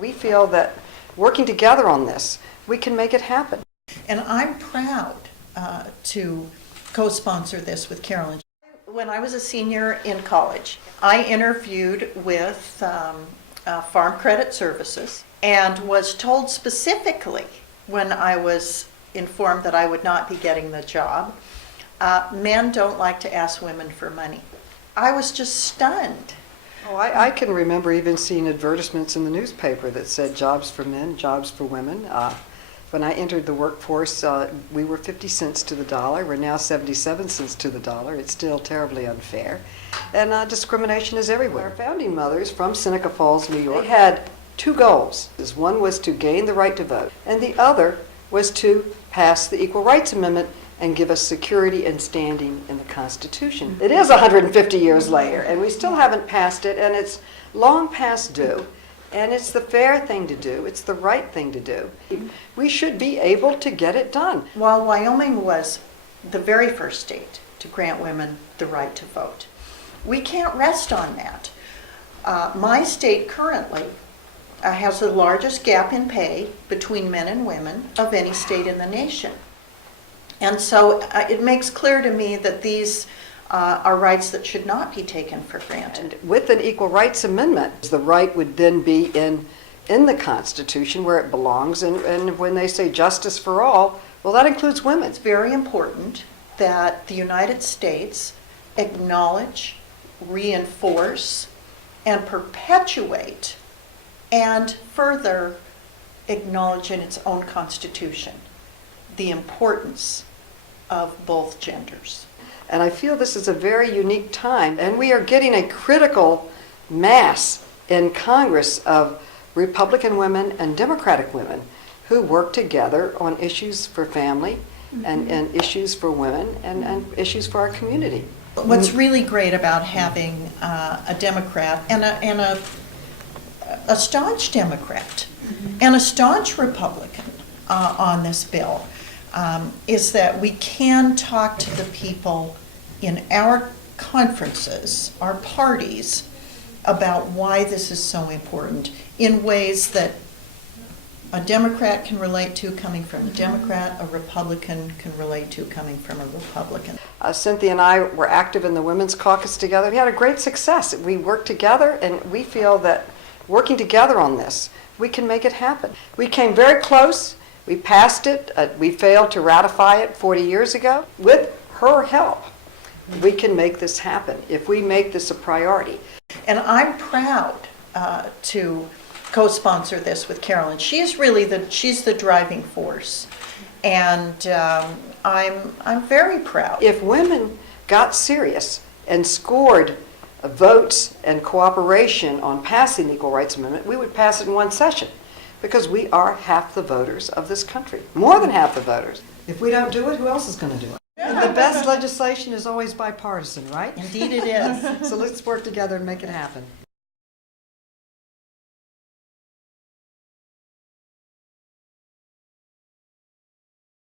We feel that working together on this, we can make it happen. And I'm proud to co-sponsor this with Carolyn. When I was a senior in college, I interviewed with Farm Credit Services and was told specifically when I was informed that I would not be getting the job, men don't like to ask women for money. I was just stunned. Oh, I can remember even seeing advertisements in the newspaper that said jobs for men, jobs for women. When I entered the workforce, we were 50 cents to the dollar. We're now 77 cents to the dollar. It's still terribly unfair. And discrimination is everywhere. Our founding mothers from Seneca Falls, New York, had two goals. One was to gain the right to vote, and the other was to pass the Equal Rights Amendment and give us security and standing in the Constitution. It is 150 years later, and we still haven't passed it, and it's long past due. And it's the fair thing to do. It's the right thing to do. We should be able to get it done. While Wyoming was the very first state to grant women the right to vote, we can't rest on that. My state currently has the largest gap in pay between men and women of any state in the nation. And so it makes clear to me that these are rights that should not be taken for granted. And with an Equal Rights Amendment, the right would then be in the Constitution where it belongs, and when they say justice for all, well, that includes women. It's very important that the United States acknowledge, reinforce, and perpetuate, and further acknowledge in its own Constitution the importance of both genders. And I feel this is a very unique time, and we are getting a critical mass in Congress of Republican women and Democratic women who work together on issues for family and issues for women and issues for our community. What's really great about having a Democrat and a staunch Democrat and a staunch Republican on this bill is that we can talk to the people in our conferences, our parties, about why this is so important in ways that a Democrat can relate to coming from a Democrat, a Republican can relate to coming from a Republican. Cynthia and I were active in the Women's Caucus together. We had a great success. We worked together, and we feel that working together on this, we can make it happen. We came very close. We passed it. We failed to ratify it 40 years ago. With her help, we can make this happen if we make this a priority. And I'm proud to co-sponsor this with Carolyn. She's really she's the driving force, and I'm very proud. If women got serious and scored votes and cooperation on passing the Equal Rights Amendment, we would pass it in one session, because we are half the voters of this country, more than half the voters. If we don't do it, who else is going to do it? And the best legislation is always bipartisan, right? Indeed it is. So let's work together and make it happen.